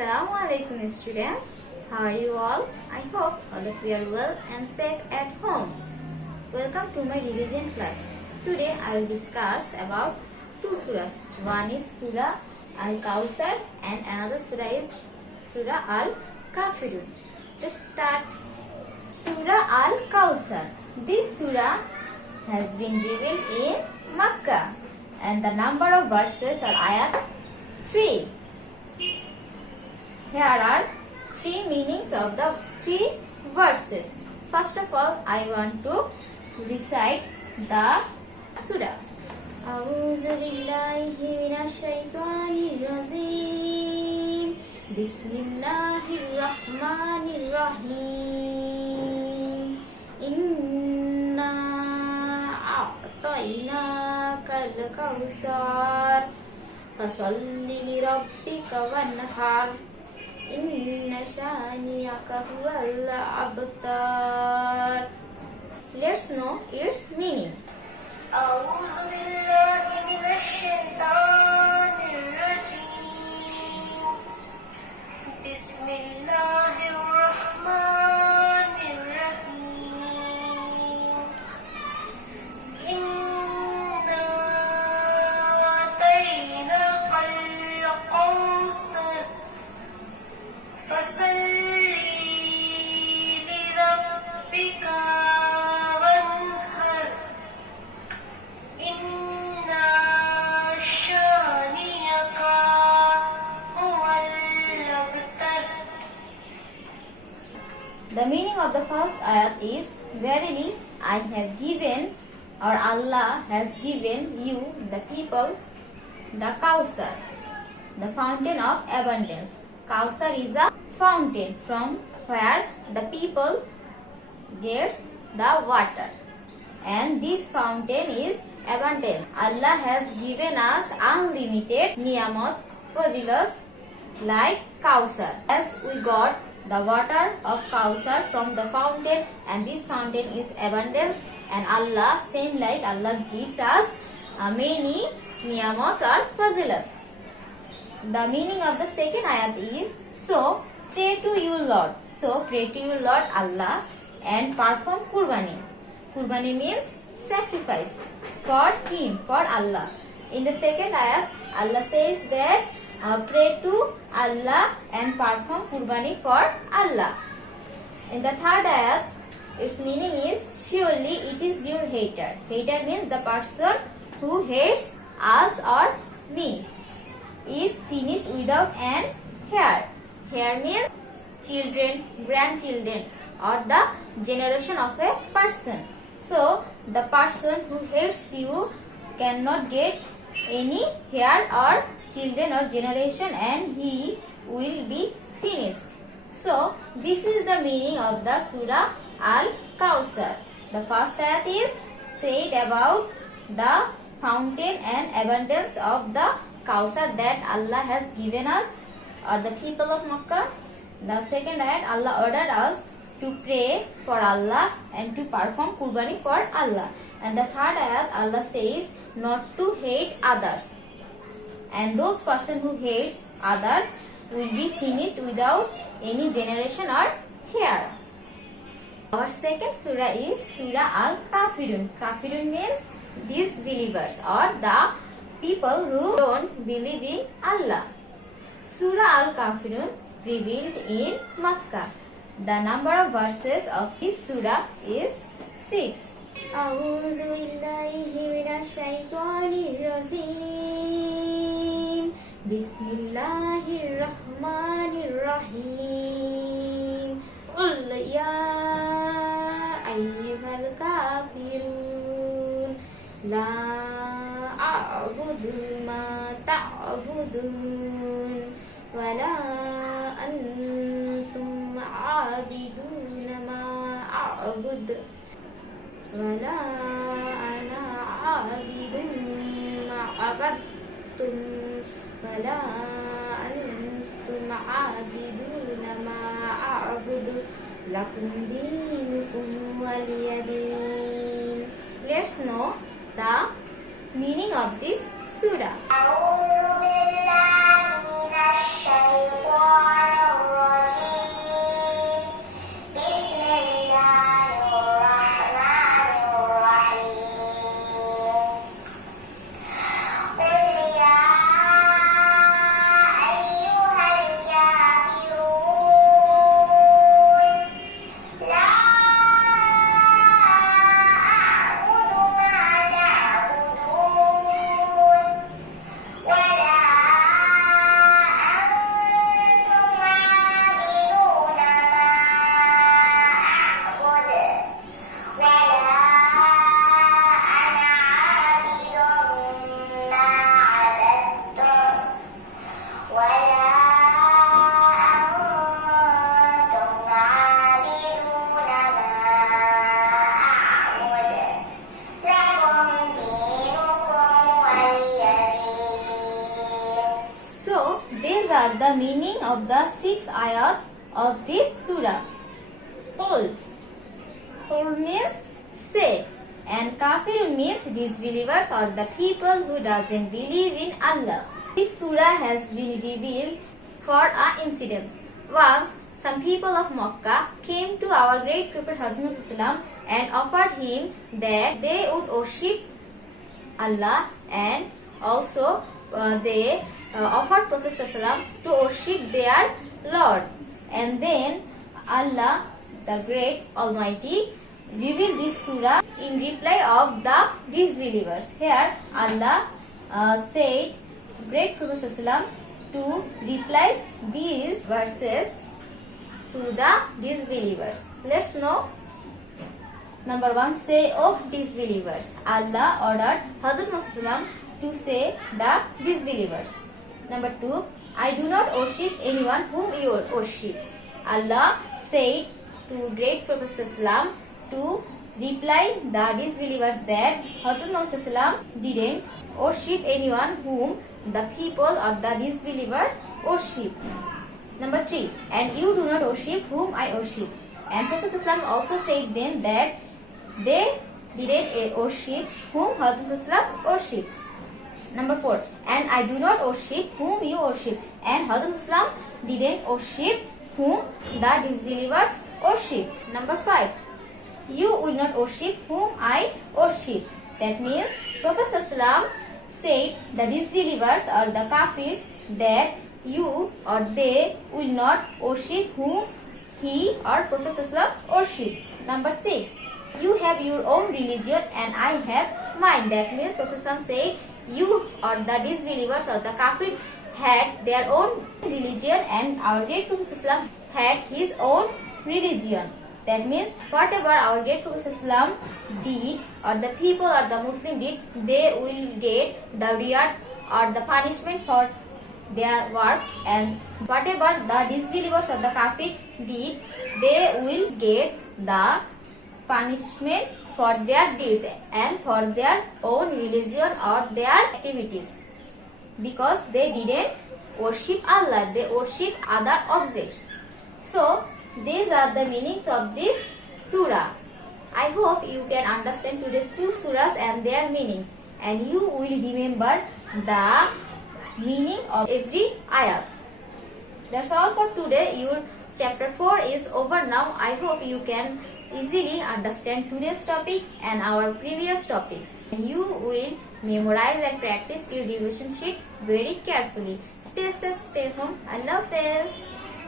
Assalamu alaikum students. How are you all? I hope all of you are well and safe at home. Welcome to my religion class. Today I will discuss about two surahs. One is Surah Al-Kawthar and another surah is Surah Al-Kafirun. Let's start. Surah Al-Kawthar. This surah has been revealed in Makkah and the number of verses are ayat 3. Here are three meanings of the three verses. First of all, I want to recite the surah. أعوذ بالله من الشيطان الرجيم بسم الله الرحمن الرحيم إنا أعطيناك الكوثر فصل لربك وانحر إن شانئك هو الأبتر. Let's know its meaning. أعوذ بالله من الشيطان الرجيم بسم الله الرحمن الرحيم إنا أعطيناك الكوثر فصل لربك وانحر إن شانئك هو الأبتر. The meaning of the first ayat is, verily I have given, or Allah has given you, the people, the Kawthar, the fountain of abundance. Kawthar is a fountain from where the people gets the water, and this fountain is abundant. Allah has given us unlimited niyamats, fazilats like Kawthar. As we got the water of Kawthar from the fountain, and this fountain is abundance, and Allah, same like Allah gives us many niyamats or fazilats. The meaning of the second ayat is, so pray to you Lord. So pray to you Lord Allah and perform Qurbani. Qurbani means sacrifice for Him, for Allah. In the second ayat, Allah says that pray to Allah and perform Qurbani for Allah. In the third ayat, its meaning is, surely it is your hater. Hater means the person who hates us or me is finished without an hair. Hair means children, grandchildren, or the generation of a person. So the person who hates you cannot get any hair or children or generation, and he will be finished. So this is the meaning of the Surah Al-Kawthar. The first ayat is said about the fountain and abundance of the Kawthar that Allah has given us, or the people of Makkah. The second ayat, Allah ordered us to pray for Allah and to perform Qurbani for Allah. And the third ayat, Allah says not to hate others, and those person who hates others will be finished without any generation or hair. Our second surah is Surah Al-Kafirun. Kafirun means disbelievers, or the people who don't believe in Allah. Surah Al-Kafirun revealed in Makkah. The number of verses of this surah is 6. أعوذ بالله من الشيطان الرجيم بسم الله الرحمن الرحيم قل يا أيها الكافرون لا أعبد ما تعبدون ولا أنتم عابدون ما أعبد ولا أنا عابد ما عبدتم ولا أنتم عابدون ما أعبد لكم دينكم ولي دين. Let's know the meaning of this surah. أعوذ بالله من الشيطان these are the meaning of the 6 ayats of this surah. Qul. Qul means say, and kafirun means disbelievers or the people who doesn't believe in Allah. This surah has been revealed for a incident. Once, some people of Makkah came to our great Prophet Muhammad and offered him that they would worship Allah, and also they offered Prophet to worship their Lord. And then Allah, the Great Almighty, revealed this surah in reply of the disbelievers. Here Allah said Great Prophet to reply these verses to the disbelievers. Let's know. Number 1, say, "Oh disbelievers." Allah ordered Hazrat Muhammad to say the disbelievers. Number 2, "I do not worship anyone whom you worship." Allah said to Great Prophet to reply the disbelievers that Hazrat Muhammad didn't worship anyone whom the people or the disbeliever worship. Number 3, "And you do not worship whom I worship." And Prophet also said them that they didn't worship whom Hazrat worship. Number 4, "And I do not worship whom you worship." And Hazrat didn't worship whom the disbelievers worship. Number 5, "You will not worship whom I worship." That means Prophet said the disbelievers or the kafirs that you or they will not worship whom he or Prophet worship. Number 6, "You have your own religion and I have mine." That means Prophet said you or the disbelievers or the kafir had their own religion and our great Prophet had his own religion. That means whatever our great Prophet did or the people or the Muslim did, they will get the reward or the punishment for their work, and whatever the disbelievers or the kafir did, they will get the punishment for their deeds and for their own religion or their activities, because they didn't worship Allah, they worship other objects. So these are the meanings of this surah. I hope you can understand today's 2 surahs and their meanings, and you will remember the meaning of every ayat. That's all for today. Your chapter 4 is over now. I hope you can easily understand today's topic and our previous topics. You will memorize and practice your revision sheet very carefully. Stay safe, stay home. Allah Hafiz.